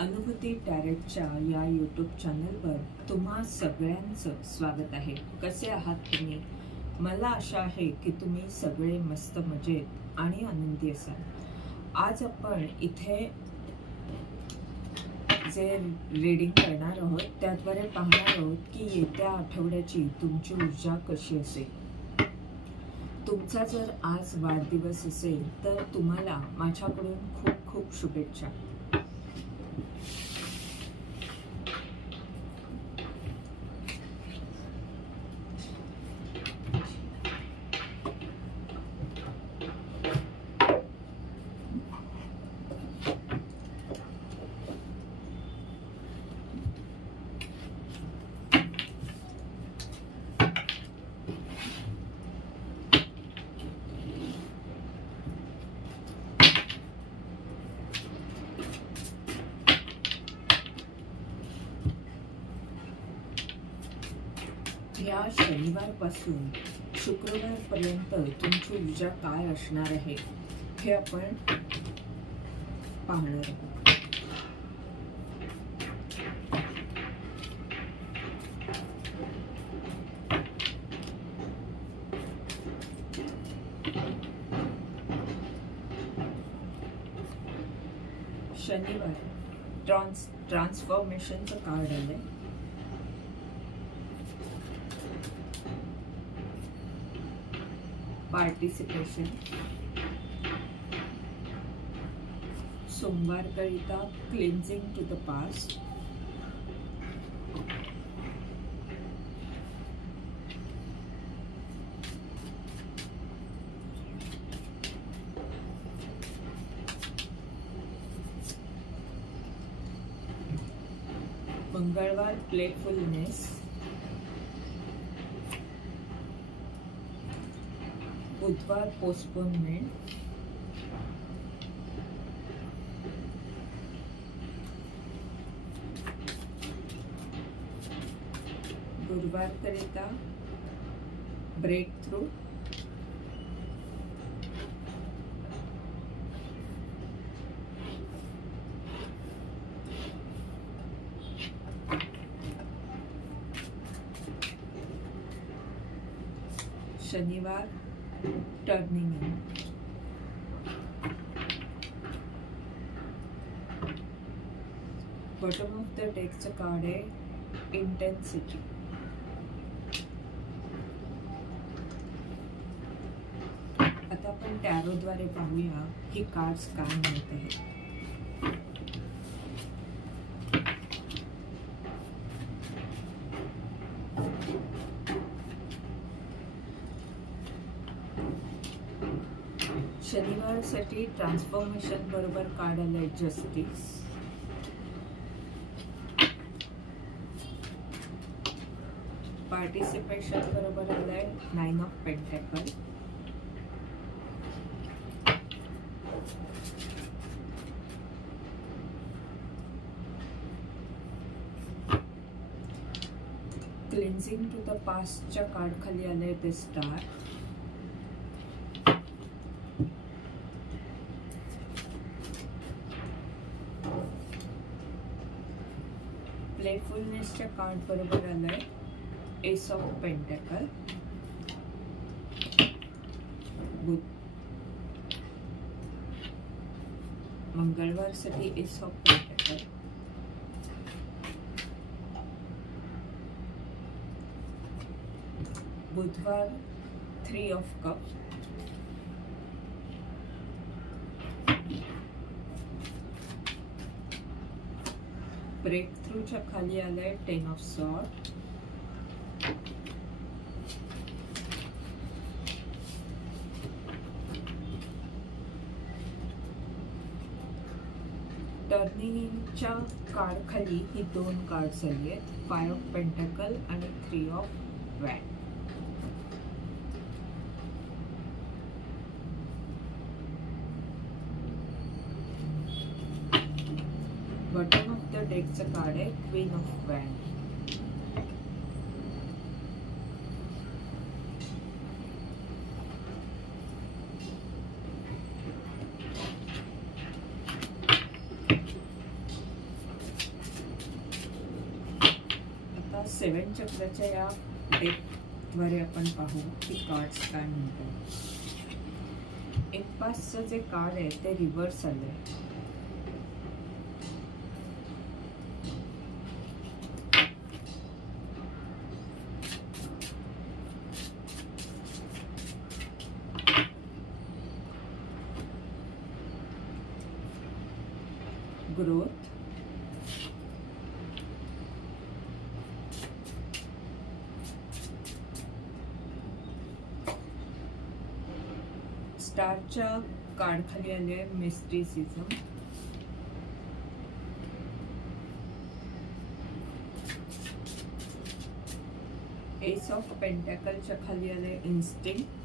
अनुभूती टॅरेटच्या या यूट्यूब चॅनलवर तुम्हा सगळ्यांचं स्वागत आहे. कसे आहात तुम्ही? मला आशा आहे की तुम्ही सगळे मस्त मजेत आणि आनंदी असाल. आज आपण इथे जे रीडिंग करणार आहोत त्याद्वारे पाहणार आहोत की येत्या आठवड्याची तुमची ऊर्जा कशी असेल. तुमचा जर आज वाढदिवस असेल तर तुम्हाला माझ्याकडून खूप खूप शुभेच्छा. या शनिवारपासून शुक्रवारपर्यंत तुमची ऊर्जा काय असणार आहे हे आपण पाहणार आहोत. शनिवार ट्रान्सफॉर्मेशनचं कार्ड आलंय. पार्टिसिपेशन. सोमवारकरिता क्लिन्झिंग टू द पास्ट. मंगळवार प्लेफुलनेस. बुधवार पोस्टपोनमेंट. गुरुवार करिता ब्रेक थ्रू. शनिवार turning in. Bottom of the डेकचं कार्ड आहे इंटेन्सिटी. आता आपण टॅरोद्वारे पाहूया ही कार्ड्स काय म्हणत आहेत. शनिवारसाठी ट्रान्सफॉर्मेशन बरोबर कार्ड आलंय जस्टिस. पार्टिसिपेशन बरोबर आलंय 9 of pentacle. Cleansing to the पास्टच्या कार्ड खाली आलंय ते स्टार. प्लेफुलनेसच्या कार्ड बरोबर आलंय एस ऑफ पेंटॅकल. मंगळवारसाठी एस ऑफ पेंटॅकल. बुधवार 3 ऑफ कप. ब्रेक थ्रूच्या खाली आलंय 10 ऑफ सॉर्ड. टर्निंग इनच्या कार्ड खाली ही 2 कार्ड्स आली आहेत 5 ऑफ पेंटॅकल आणि 3 of wand. Bottom of the डेकचं कार्ड आहे क्वीन ऑफ वॅन. सेवन चक्राच्या या डेकद्वारे आपण पाहू की कार्ड्स काय म्हणतात. एम्पासचं जे कार्ड आहे ते रिव्हर्स आलंय. ग्रोथ, स्टारच्या कार्ड खाली आले मिस्टिसिझम, एस ऑफ पेंटॅकलच्या खाली आले instinct,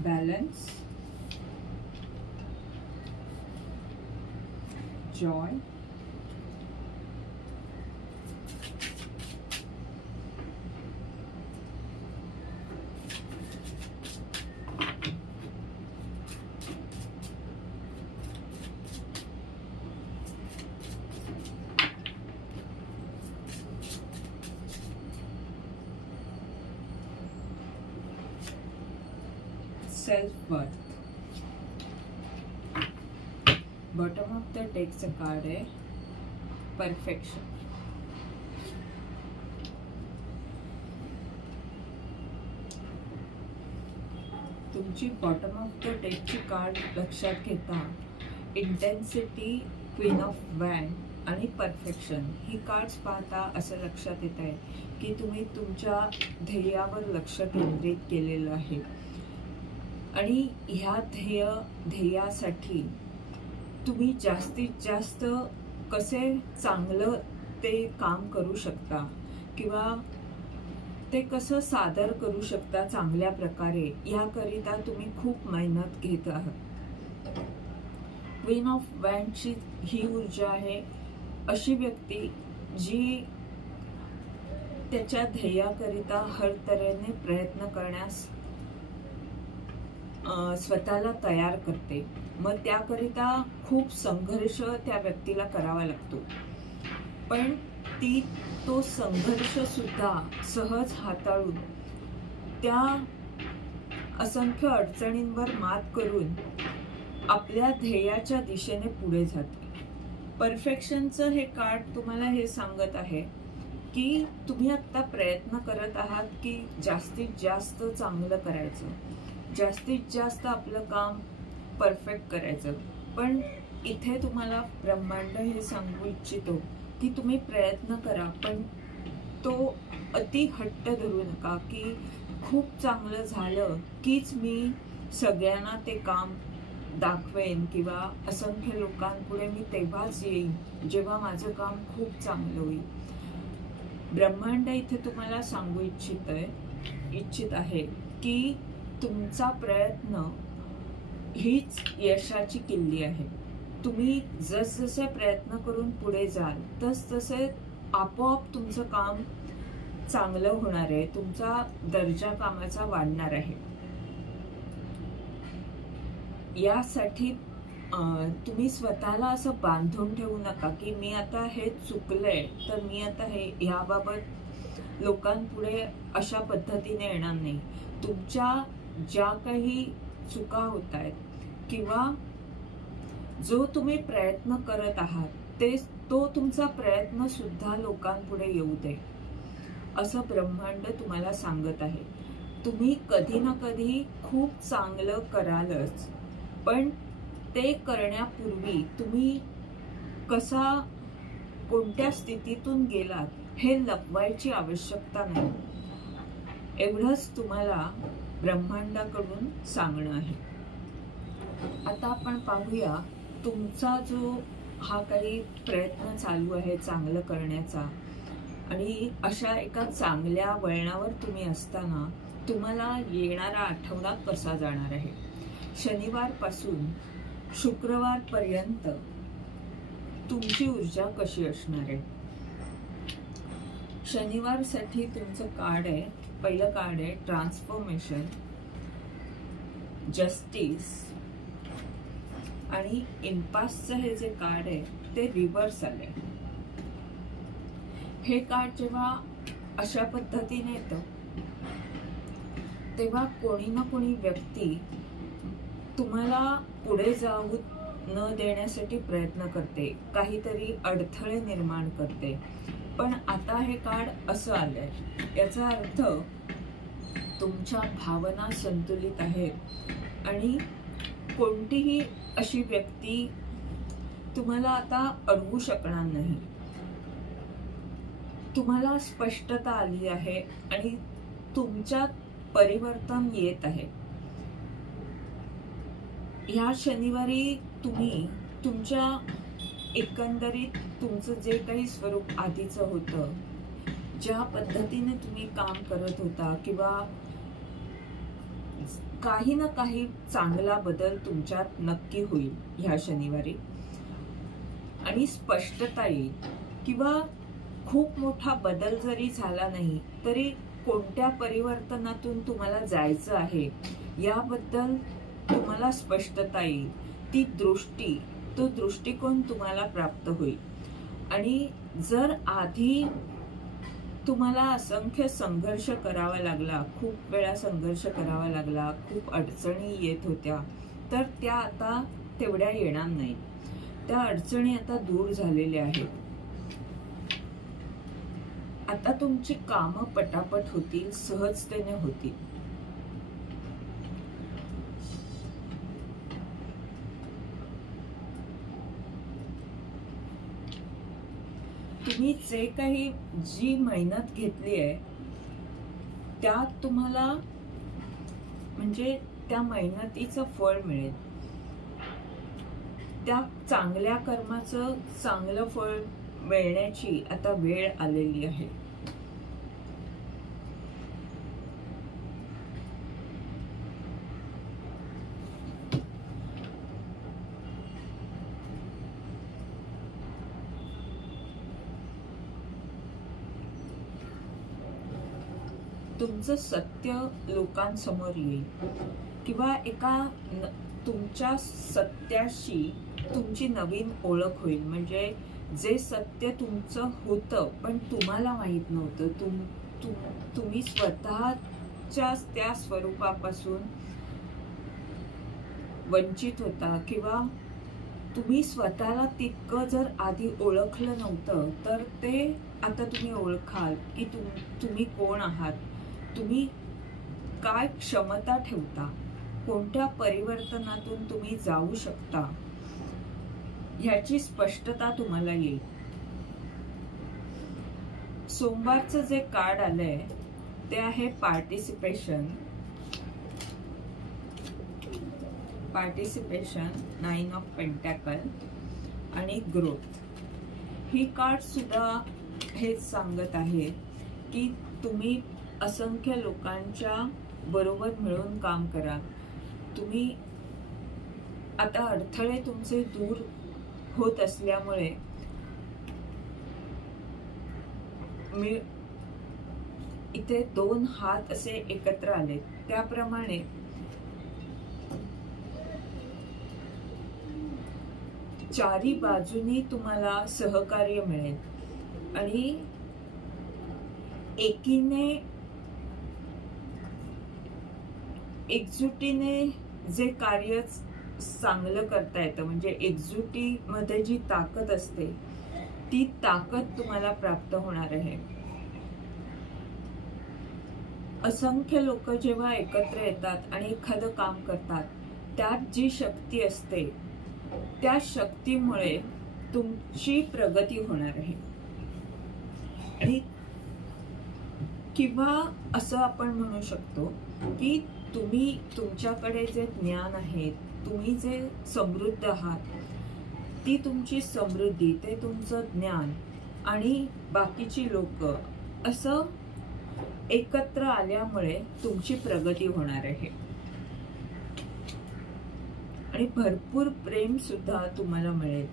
balance, joy, self-worth. Bottom of the डेकचं कार्ड आहे परफेक्शन. तुमची बॉटम ऑफ द डेकची कार्ड लक्षात घेता इंटेन्सिटी, क्वीन ऑफ वॅन्ड आणि परफेक्शन ही कार्ड्स पाहता असं लक्षात येत आहे की तुम्ही तुमच्या ध्येयावर लक्ष केंद्रित केलेलं आहे आणि ह्या ध्येयासाठी तुम्ही जास्तीत जास्त कसे चांगलं ते काम करू शकता किंवा ते कसं सादर करू शकता चांगल्या प्रकारे याकरिता तुम्ही खूप मेहनत घेत आहात. क्वीन ऑफ वॅन्डची ही ऊर्जा आहे अशी व्यक्ती जी त्याच्या ध्येयाकरिता हर तऱ्हेने प्रयत्न करण्यास स्वतःला तयार करते. मग त्याकरिता खूप संघर्ष त्या व्यक्तीला करावा लागतो, पण तो संघर्ष सुद्धा सहज हाताळून त्या असंख्य अडचणींवर मात करून आपल्या ध्येयाच्या दिशेने पुढे जाते. परफेक्शनचं हे कार्ड तुम्हाला हे सांगत आहे की तुम्ही आता प्रयत्न करत आहात की जास्तीत जास्त चांगलं करायचं, जास्तीत जास्त आपलं काम परफेक्ट करायचं. पण इथे तुम्हाला ब्रह्मांड हे सांगू इच्छितो की तुम्ही प्रयत्न करा, पण तो अति हट्ट धरू नका की खूप चांगलं झालं कीच मी सगळ्यांना ते काम दाखवेन किंवा असंख्य लोकांपुढे मी तेव्हाच येईन जेव्हा माझं काम खूप चांगलं होईल. ब्रह्मांड इथे तुम्हाला सांगू इच्छित आहे की तुमचा प्रयत्न हीच यशाची किल्ली आहे. तुम्ही जसजसे प्रयत्न करून पुढे जाल तसतसे आपोआप तुमचं काम चांगलं होणार आहे, तुमचा दर्जा कामाचा वाढणार आहे. यासाठी तुम्ही स्वतःला असं बांधून ठेवू नका की मी आता हे चुकलंय तर मी आता याबाबत लोकांपुढे अशा पद्धतीने येणार नाही. तुमच्या ज्या काही चुका होत आहेत किंवा जो तुम्ही प्रयत्न करत आहात तो तुमचा प्रयत्न सुद्धा लोकांपुढे येऊ दे असं ब्रह्मांड तुम्हाला सांगत आहे. तुम्ही कधी ना कधी खूप चांगलं करालच, पण ते करण्यापूर्वी तुम्ही कोणत्या स्थितीतून गेलात हे लपवायची आवश्यकता नाही. एवढंच तुम्हाला ब्रह्मांडाकडून सांगणं आहे. आता आपण पाहूया तुमचा जो हा काही प्रयत्न चालू आहे चांगलं करण्याचा आणि अशा एका चांगल्या वळणावर तुम्ही असताना तुम्हाला येणारा आठवडा कसा जाणार आहे. शनिवारपासून शुक्रवारपर्यंत तुमची ऊर्जा कशी असणार आहे. शनिवारसाठी तुमचं कार्ड आहे, पहिलं कार्ड आहे ट्रान्सफॉर्मेशन, जस्टिस आणि इम्पासचं हे जे कार्ड आहे ते रिव्हर्स आले. हे कार्ड जेव्हा अशा पद्धतीने येतं तेव्हा कोणी ना कोणी व्यक्ती तुम्हाला पुढे जाऊ न देण्यासाठी प्रयत्न करते, काहीतरी अडथळे निर्माण करते. पण आता हे कार्ड असं आलंय, याचा अर्थ तुमच्या भावना संतुलित आहेत आणि कोणतीही अशी व्यक्ती तुम्हाला आता अडवू शकणार नाही. तुम्हाला स्पष्टता आली आहे आणि तुमच्यात परिवर्तन येत आहे. ह्या शनिवारी तुम्ही तुमच्या एकंदरीत तुमचं जे काही स्वरूप आधीचं होतं, ज्या पद्धतीने तुम्ही काम करत होता किंवा काही ना काही चांगला बदल तुमच्यात नक्की होईल ह्या शनिवारी आणि स्पष्टता येईल. किंवा खूप मोठा बदल जरी झाला नाही तरी कोणत्या परिवर्तनातून तुम्हाला जायचं आहे याबद्दल तुम्हाला स्पष्टता येईल. ती दृष्टी, तो दृष्टिकोन तुम्हाला प्राप्त होईल. आणि जर आधी तुम्हाला असंख्य संघर्ष करावा लागला, खूप वेळा संघर्ष करावा लागला, खूप अडचणी येत होत्या, तर त्या आता तेवढ्या येणार नाहीत. त्या अडचणी आता दूर झालेल्या आहेत. आता तुमची कामं पटापट होतील, सहजतेने होतील. तुम्ही जे काही जी मेहनत घेतली आहे त्यात तुम्हाला म्हणजे त्या मेहनतीचं फळ मिळेल. त्या चांगल्या कर्माचं चांगलं फळ मिळण्याची आता वेळ आलेली आहे. तुमचं सत्य लोकांसमोर येईल किंवा तुमच्या सत्याशी तुमची नवीन ओळख होईल. म्हणजे जे सत्य तुमचं होतं पण तुम्हाला माहित नव्हतं, तुम्ही स्वतःच्या त्या स्वरूपापासून वंचित होता किंवा तुम्ही स्वतःला तितकं जर आधी ओळखलं नव्हतं तर ते आता तुम्ही ओळखाल की तुम्ही कोण आहात, तुम्ही काय क्षमता ठेवता, कोणत्या परिवर्तनातून तुम्ही जाऊ शकता, ह्याची स्पष्टता तुम्हाला येईल. सोमवारचं जे कार्ड आलंय ते आहे पार्टिसिपेशन, 9 ऑफ पेंटॅकल आणि ग्रोथ. ही कार्ड सुद्धा हेच सांगत आहे की तुम्ही असंख्य लोकांच्या बरोबर मिळून काम करा. तुम्ही आता अडथळे तुमचे दूर होत असल्यामुळे इथे 2 हात असे एकत्र आले. त्याप्रमाणे चारी बाजूनी तुम्हाला सहकार्य मिळेल आणि एकजुटीने जे कार्य चांगलं करता येतं, म्हणजे एकजुटीमध्ये जी ताकद असते ती ताकद तुम्हाला प्राप्त होणार आहे. असंख्य लोक जेव्हा एकत्र येतात आणि एखादं काम करतात त्यात जी शक्ती असते त्या शक्तीमुळे तुमची प्रगती होणार आहे. आणि किंवा असं आपण म्हणू शकतो की तुम्ही तुमच्याकडे जे ज्ञान आहे, तुम्ही जे समृद्ध आहात, ती तुमची समृद्धी, ते तुमचं ज्ञान आणि बाकीची लोक असं एकत्र आल्यामुळे तुमची प्रगती होणार आहे. आणि भरपूर प्रेम सुद्धा तुम्हाला मिळेल.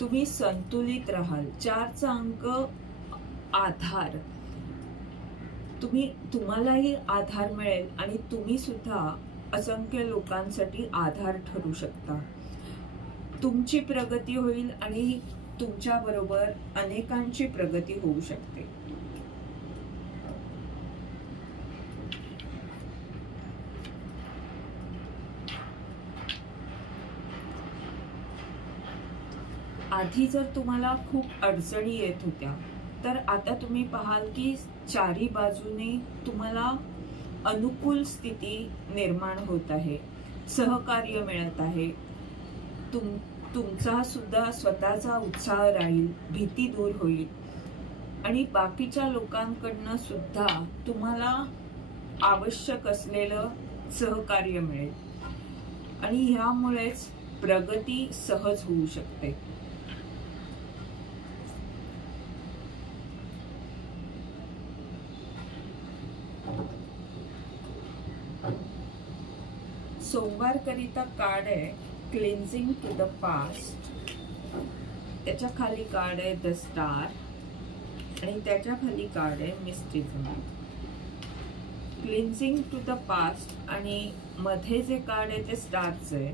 तुम्ही संतुलित राहाल. 4चा अंक आधार. तुम्हालाही आधार मिळेल आणि तुम्ही सुद्धा असंख्य लोकांसाठी आधार ठरू शकता. तुमची प्रगती होईल आणि तुमच्या बरोबर अनेकांची प्रगती होऊ शकते. आधी जर तुम्हाला खूप अडचणी येत होत्या, तर आता तुम्ही पाहाल की चारी बाजूने तुम्हाला अनुकूल स्थिती निर्माण होत आहे. सहकार्य मिळत आहे. तुमचा सुद्धा स्वतःचा उत्साह राहील, भीती दूर होईल आणि बाकीच्या लोकांकडनं सुद्धा तुम्हाला आवश्यक असलेलं सहकार्य मिळेल आणि ह्यामुळेच प्रगती सहज होऊ शकते. सोमवार करिता कार्ड आहे क्लिन्झिंग टू द पास्ट. त्याच्या खाली कार्ड आहे द स्टार आणि त्याच्या खाली कार्ड आहे मिस्टिझम. क्लिन्झिंग टू द पास्ट आणि मध्ये जे कार्ड आहे ते स्टारचं आहे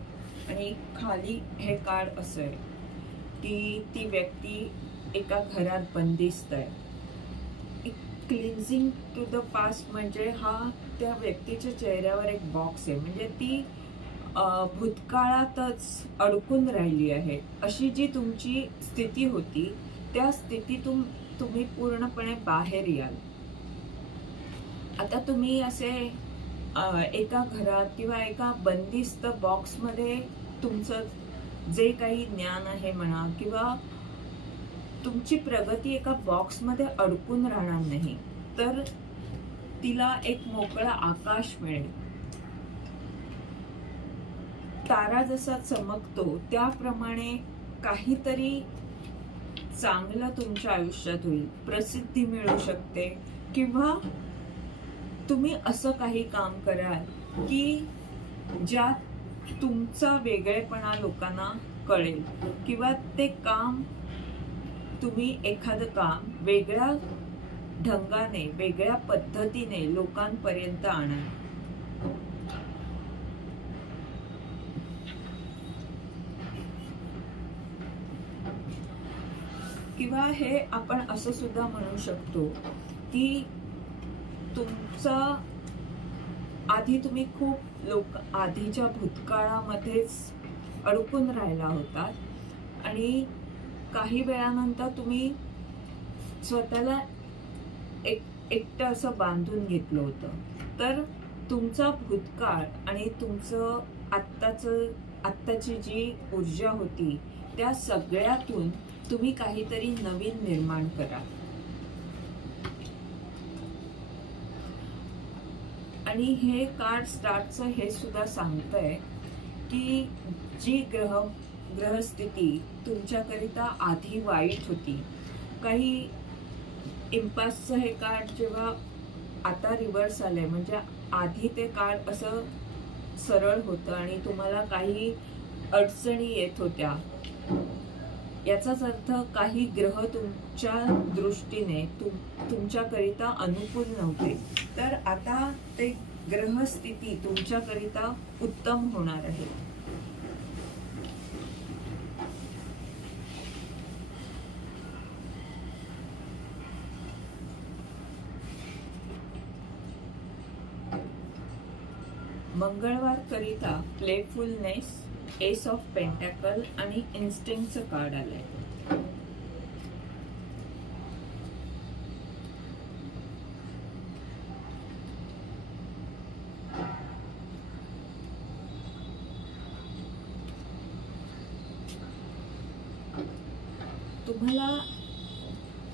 आणि खाली हे कार्ड असं आहे की ती व्यक्ती एका घरात बंदिस्त आहे. क्लिन्झिंग टू द पास्ट म्हणजे हा त्या व्यक्तीच्या चेहऱ्यावर एक बॉक्स आहे, म्हणजे ती भूतकाळातच अडकून राहिली आहे. अशी जी तुमची स्थिती होती त्या स्थितीतून तुम्ही पूर्णपणे बाहेर याल. आता तुम्ही असे एका घरात किंवा एका बंदिस्त बॉक्समध्ये तुमचं जे काही ज्ञान आहे म्हणा किंवा तुमची प्रगती एका बॉक्समध्ये अडकून राहणार नाही, तर तिला एक मोकळा आकाश मिळेल. तारा जसा चमकतो त्याप्रमाणे काहीतरी चांगलं तुमच्या आयुष्यात होईल. प्रसिद्धी मिळू शकते किंवा तुम्ही असं काही काम कराल की ज्यात तुमचा वेगळेपणा लोकांना कळेल किंवा ते काम तुम्ही एखादं काम वेगळ्या ढंगाने वेगळ्या पद्धतीने लोकांपर्यंत आणाल. किंवा हे आपण असं सुद्धा म्हणू शकतो की तुमचा आधी तुम्ही खूप आधीच्या भूतकाळामध्येच अडकून राहिला होतात आणि काही वेळानंतर तुम्ही स्वतःला एकटं असं बांधून घेतलं होतं. तर तुमचा भूतकाळ आणि तुमचं आत्ताची जी ऊर्जा होती त्या सगळ्यातून तुम्ही काहीतरी नवीन निर्माण करा. आणि हे कार्ड स्टार्टचं हे सुद्धा सांगतंय की जी ग्रहस्थिती तुमच्याकरिता आधी वाईट होती, काही इम्पासचं हे कार्ड जेव्हा आता रिव्हर्स आलंय म्हणजे आधी ते कार्ड असं सरळ होतं आणि तुम्हाला काही अडचणी येत होत्या, याचाच अर्थ काही ग्रह तुमच्या दृष्टीने तुमच्याकरिता अनुकूल नव्हते, तर आता ते ग्रहस्थिती तुमच्याकरिता उत्तम होणार आहे. मंगळवार करिता प्लेफुलनेस, एस ऑफ पेंटॅकल आणि इन्स्टिंक्टचं कार्ड आलंय.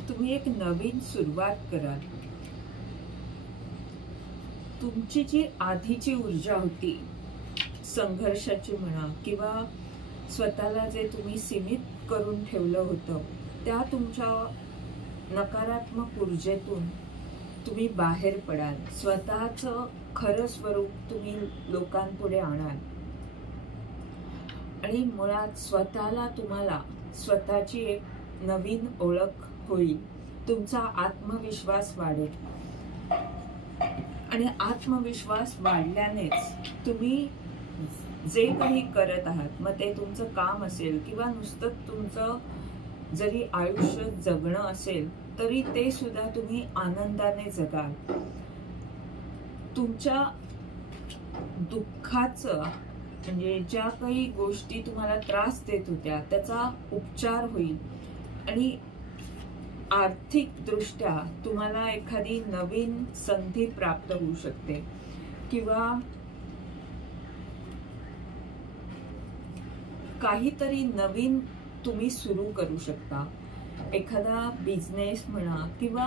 तुम्ही एक नवीन सुरुवात कराल. तुमची जी आधीची ऊर्जा होती संघर्षाची म्हणा किंवा स्वतःला जे तुम्ही सीमित करून ठेवलं होतं त्या तुमच्या नकारात्मक ऊर्जेतून तुम्ही बाहेर पडाल. स्वतःचं खरं स्वरूप तुम्ही लोकांपुढे आणाल आणि मुळात स्वतःला तुम्हाला स्वतःची एक नवीन ओळख होईल, तुमचा आत्मविश्वास वाढेल आणि आत्मविश्वास वाढल्यानेच तुम्ही जे काही करत आहात, मग ते तुमचं काम असेल किंवा नुसतं तुमचं जरी आयुष्य जगणं असेल तरी ते सुद्धा तुम्ही आनंदाने जगाल. तुमच्या दुःखाचं म्हणजे ज्या काही गोष्टी तुम्हाला त्रास देत होत्या त्याचा उपचार होईल आणि आर्थिक दृष्ट्या तुम्हाला एखादी नवीन संधी प्राप्त होऊ शकते किंवा काहीतरी नवीन तुम्ही सुरू करू शकता. एखादा बिझनेस म्हणा किंवा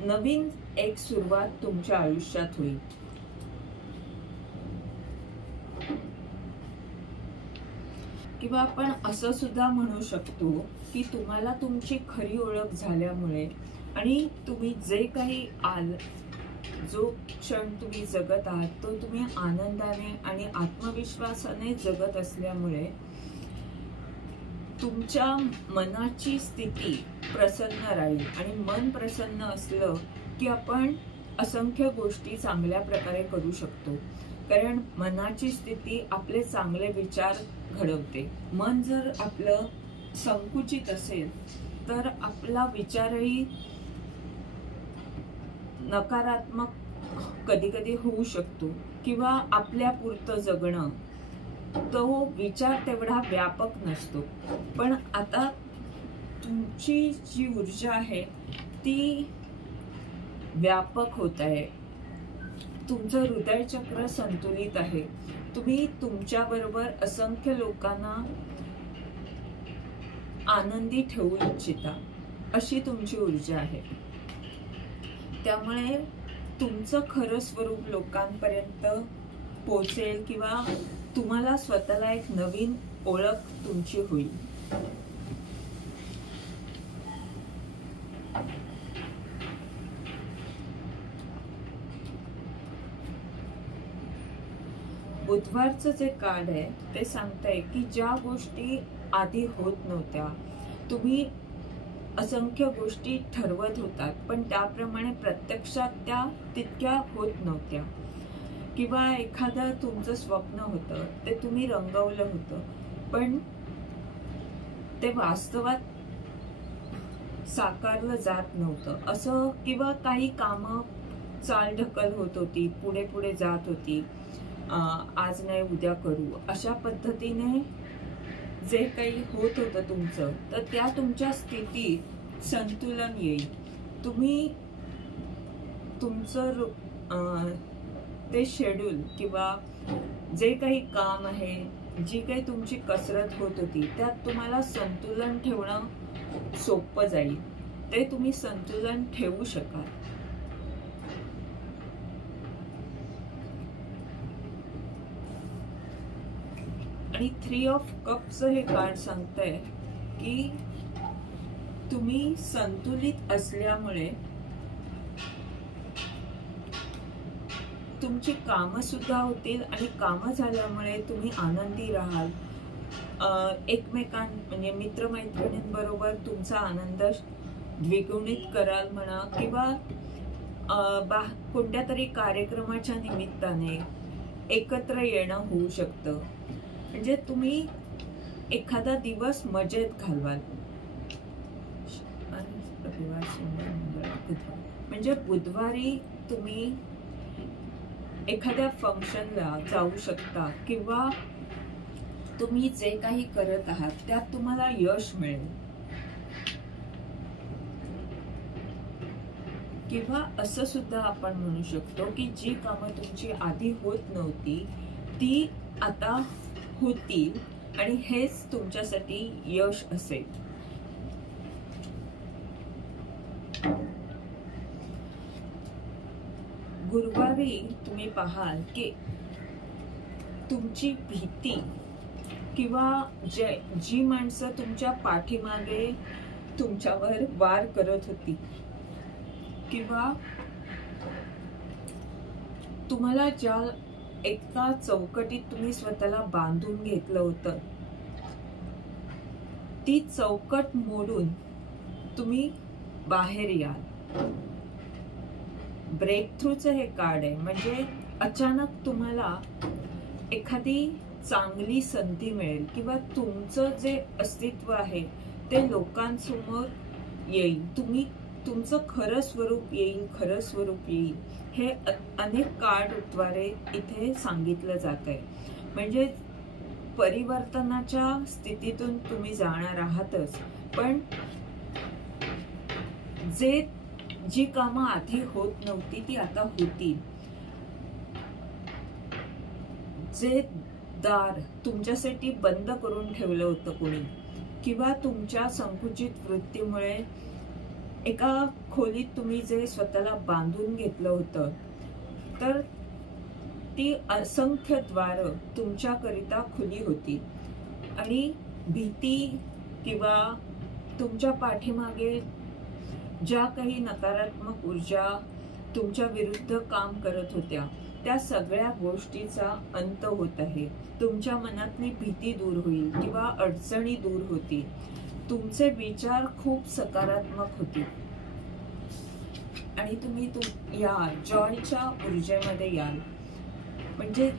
नवीन एक सुरुवात तुमच्या आयुष्यात होईल. किंवा आपण असं सुद्धा म्हणू शकतो की तुम्हाला तुमची खरी ओळख झाल्यामुळे आणि तुम्ही जे काही जो क्षण तुम्ही जगत आहात तो तुम्ही आनंदाने आणि आत्मविश्वासाने जगत असल्यामुळे तुमच्या मनाची स्थिती प्रसन्न राहील. आणि मन प्रसन्न असलं की आपण असंख्य गोष्टी चांगल्या प्रकारे करू शकतो, कारण मनाची स्थिती आपले चांगले विचार घडवते. मन जर आपलं संकुचित असेल तर आपला विचारही नकारात्मक कधी कधी होऊ शकतो किंवा आपल्या पुरतं जगणं तो विचार तेवढा व्यापक नसतो. पण आता तुमची जी ऊर्जा आहे ती व्यापक होत आहे, तुमचं हृदयचक्र संतुलित आहे, तुम्ही तुमच्या बरोबर असंख्य लोकांना आनंदी ठेवू इच्छिता, अशी तुमची ऊर्जा आहे. त्यामुळे तुमचं खरं स्वरूप लोकांपर्यंत पोहोचेल किंवा तुम्हाला स्वतःला एक नवीन ओळख तुमची होईल. बुधवारचं जे कार्ड आहे ते सांगतंय की ज्या गोष्टी आधी होत नव्हत्या, तुम्ही असंख्य गोष्टी ठरवत होतात पण त्याप्रमाणे प्रत्यक्षात त्या तितक्या होत नव्हत्या, किंवा एखादं तुमचं स्वप्न होतं ते तुम्ही रंगवलं होतं पण ते वास्तवात साकारलं जात नव्हतं असं, किंवा काही कामं चालढकल होत होती, पुढे पुढे जात होती, आज नाही उद्या करू, अशा पद्धतीने जे काही होत होतं तुमचं, तर त्या तुमच्या स्थितीत संतुलन येईल. तुम्ही तुमचं ते शेड्यूल किंवा जे काही काम आहे, जी काही तुमची कसरत होत होती त्यात तुम्हाला संतुलन ठेवणं सोपं जाईल, ते तुम्ही संतुलन ठेवू शकाल. आणि 3 ऑफ कपचं हे कार्ड सांगतंय की तुम्ही संतुलित असल्यामुळे तुमची कामं सुद्धा होतील आणि कामं झाल्यामुळे तुम्ही आनंदी राहाल. म्हणजे मित्रमैत्रिणींबरोबर तुमचा आनंद द्विगुणित कराल म्हणा, किंवा कोणत्या तरी कार्यक्रमाच्या निमित्ताने एकत्र येणं होऊ शकतं. म्हणजे तुम्ही एखादा दिवस मजेत घालवाल. म्हणजे बुधवारी तुम्ही एखाद्या फंक्शनला जाऊ शकता किंवा तुम्ही जे काही करत आहात त्यात तुम्हाला यश मिळेल. किंवा असं सुद्धा आपण म्हणू शकतो की जी कामं तुमची आधी होत नव्हती ती आता होतील आणि हेच तुमच्यासाठी यश असेल. गुरुवारी तुम्ही पाहाल की तुमची भीती किंवा जी माणसं तुमच्या पाठीमागे तुमच्यावर वार करत होती किंवा तुम्हाला ज्या एका चौकटीत तुम्ही स्वतःला बांधून घेतलं होतं ती चौकट मोडून तुम्ही बाहेर याल. ब्रेक थ्रूचं हे कार्ड आहे, म्हणजे अचानक तुम्हाला एखादी चांगली संधी मिळेल किंवा तुमचं जे अस्तित्व आहे ते लोकांसमोर येईल. तुमचं खरं स्वरूप येईल. हे अनेक कार्डद्वारे इथे सांगितलं जात आहे. म्हणजे परिवर्तनाच्या स्थितीतून तुम्ही जाणार आहातच, पण जी कामं आधी होत नव्हती ती आता होतील. जे दार तुमच्यासाठी बंद करून ठेवलं होतं कोणी, किंवा तुमच्या संकुचित वृत्तीमुळे एका खोलीत तुम्ही जे स्वतःला बांधून घेतलं होतं, तर ती असंख्य द्वारं तुमच्याकरिता खुली होती आणि भीती किंवा तुमच्या पाठीमागे ज्या काही नकारात्मक ऊर्जा तुमच्या विरुद्ध काम करत होत्या त्या सगळ्या गोष्टीचा अंत होत आहे. तुमच्या मनातली भीती दूर होईल किंवा अडचणी दूर होतील. तुमचे विचार खूप सकारात्मक होतील आणि तुम्ही या जॉयच्या ऊर्जेमध्ये याल. म्हणजे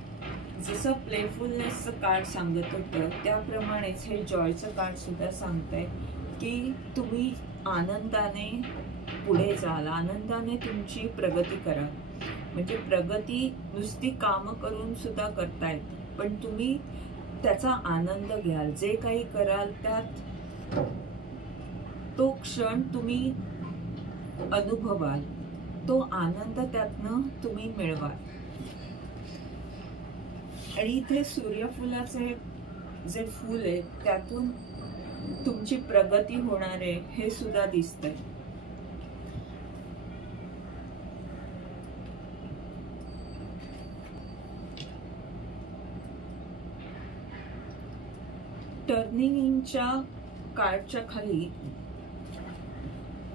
जसं प्लेफुलनेसचं कार्ड सांगत होतं त्याप्रमाणेच हे जॉयचं कार्ड सुद्धा सांगतंय की तुम्ही आनंदाने पुढे जाल, आनंदाने तुमची प्रगती करा. म्हणजे प्रगती नुसती कामं करून सुद्धा करता येते, पण तुम्ही त्याचा आनंद घ्याल. जे काही कराल त्यात तो क्षण तुम्ही अनुभवाल, तो आनंद त्यातनं तुम्ही मिळवाल. आणि इथे सूर्यफुलाचे जे फूल आहे त्यातून तुमची प्रगती होणार आहे हे सुद्धा दिसतंय. टर्निंग इनच्या कार्डच्या खाली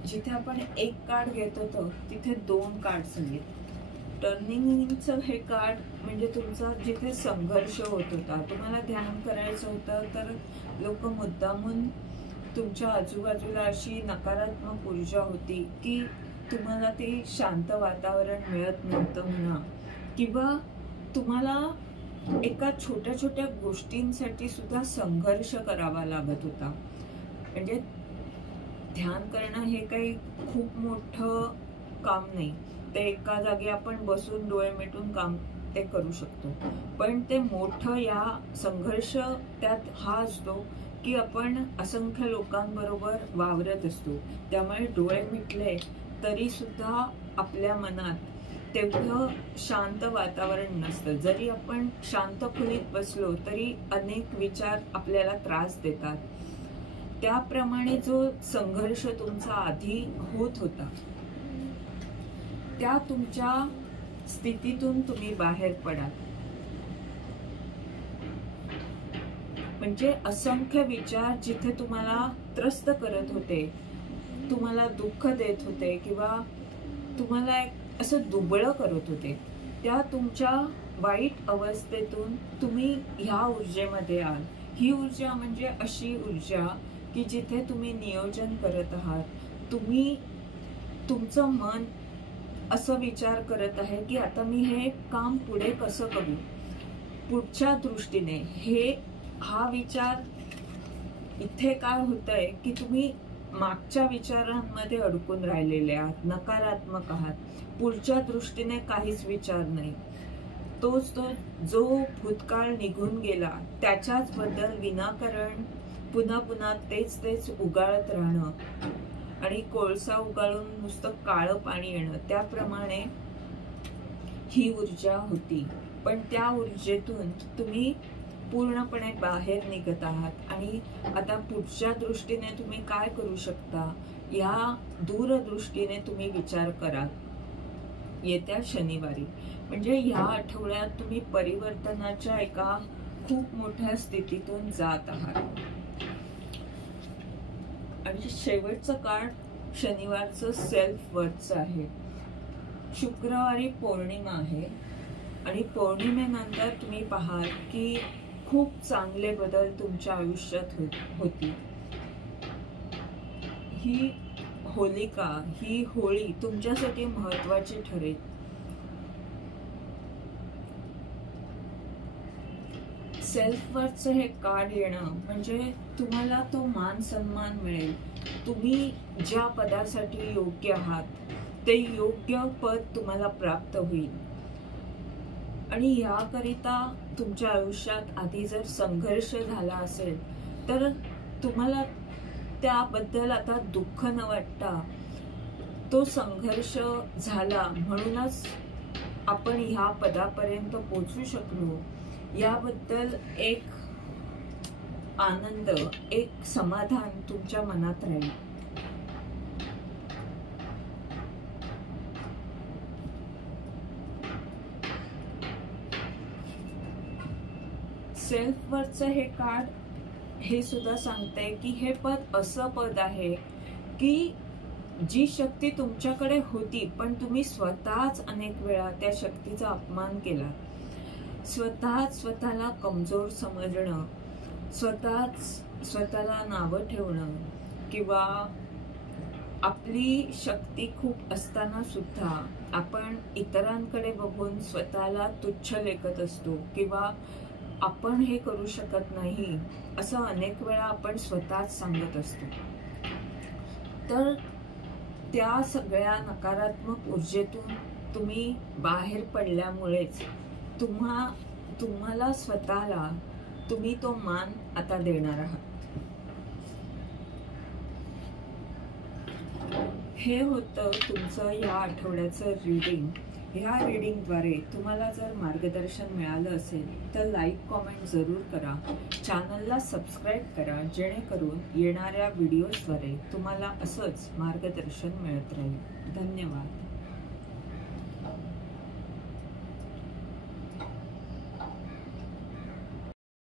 जिथे आपण एक कार्ड घेत होतो तिथे 2 कार्ड्स आहेत. टर्निंग इनचं हे कार्ड म्हणजे तुमचा जिथे संघर्ष होत होता, तुम्हाला ध्यान करायचं होतं, तर लोक मुद्दामून तुमच्या आजूबाजूला अशी नकारात्मक ऊर्जा होती की तुम्हाला ते शांत वातावरण मिळत नव्हतं म्हणा, किंवा तुम्हाला एका छोट्या छोट्या गोष्टींसाठी सुद्धा संघर्ष करावा लागत होता. म्हणजे ध्यान करणं हे काही खूप मोठं काम नाही. ते एका जागी आपण बसून डोळे मिटून काम ते करू शकतो, पण ते मोठं या संघर्ष त्यात हा असतो की आपण असंख्य लोकांबरोबर वावरत असतो. त्यामुळे डोळे मिटले तरी सुद्धा आपल्या मनात तेवढं शांत वातावरण नसतं. जरी आपण शांत खोलीत बसलो तरी अनेक विचार आपल्याला त्रास देतात. त्याप्रमाणे जो संघर्ष तुमचा आधी होत होता त्या तुमच्या स्थितीतून तुम्ही बाहेर पडा. म्हणजे असंख्य विचार जिथे तुम्हाला त्रस्त करत होते, तुम्हाला दुःख देत होते किंवा तुम्हाला असं दुबळं करत होते, त्या तुमच्या वाईट अवस्थेतून तुम्ही ह्या ऊर्जेमध्ये आल. ही ऊर्जा म्हणजे अशी ऊर्जा की जिथे तुम्ही नियोजन करत आहात. तुम्ही तुमचं मन असं विचार करत आहे की आता मी हे काम पुढे कसं करू, पुढच्या दृष्टीने. हा विचार इथे काय होतंय की तुम्ही मागच्या विचारांमध्ये अडकून राहिलेले आहात, नकारात्मक आहात. पुढच्या दृष्टीने काहीच विचार नाही. तो जो भूतकाळ निघून गेला त्याच्याच बद्दल विनाकारण पुन्हा पुन्हा तेच उगाळत राहणं आणि कोळसा उगाळून नुसतं काळं पाणी येणं, त्याप्रमाणे ही ऊर्जा होती. पण त्या ऊर्जेतून तुम्ही पूर्णपणे बाहेर निघत आहात आणि आता पुढच्या दृष्टीने तुम्ही काय करू शकता या दूरदृष्टीने तुम्ही विचार करा येत्या शनिवारी. म्हणजे ह्या आठवड्यात तुम्ही परिवर्तनाच्या एका खूप मोठ्या स्थितीतून जात आहात. आणि शेवटचं कार्ड शनिवारचं सेल्फ वर्थचं आहे. शुक्रवारी पौर्णिमा आहे आणि पौर्णिमेनंतर तुम्ही पाहाल की खूप चांगले बदल तुमच्या आयुष्यात होतील. ही होलिका, ही होळी तुमच्यासाठी महत्वाची ठरेल. सेल्फ वर्थचं हे कार्ड येणं म्हणजे तुम्हाला तो मान सन्मान मिळेल. तुम्ही ज्या पदासाठी योग्य आहात ते योग्य पद तुम्हाला प्राप्त होईल. आणि याकरिता तुमच्या आयुष्यात आधी जर संघर्ष झाला असेल तर तुम्हाला त्याबद्दल आता दुःख न वाटता तो संघर्ष झाला म्हणूनच आपण ह्या पदापर्यंत पोहोचू शकलो याबद्दल एक आनंद, एक समाधान तुमच्या मनात राहील. सेल्फ वर्थचं हे कार्ड हे सुद्धा सांगते की हे पद असं पद आहे की जी शक्ती तुमच्याकडे होती पण तुम्ही स्वतःच अनेक वेळा त्या शक्तीचा अपमान केला. स्वतःला कमजोर समजणं, स्वतःला नावं ठेवणं किंवा आपली शक्ती खूप असताना सुद्धा आपण इतरांकडे बघून स्वतःला तुच्छ लेखत असतो किंवा आपण हे करू शकत नाही असं अनेक वेळा आपण स्वतःच सांगत असतो. तर त्या सगळ्या नकारात्मक ऊर्जेतून तुम्ही बाहेर पडल्यामुळेच तुम्हाला स्वतःला तुम्ही तो मान आता देणार आहात. हे होतं तुमचं या आठवड्याचं रीडिंग. ह्या रीडिंगद्वारे तुम्हाला जर मार्गदर्शन मिळालं असेल तर लाईक कॉमेंट जरूर करा. चॅनलला सबस्क्राईब करा जेणेकरून येणाऱ्या व्हिडिओजद्वारे तुम्हाला असंच मार्गदर्शन मिळत राहील. धन्यवाद.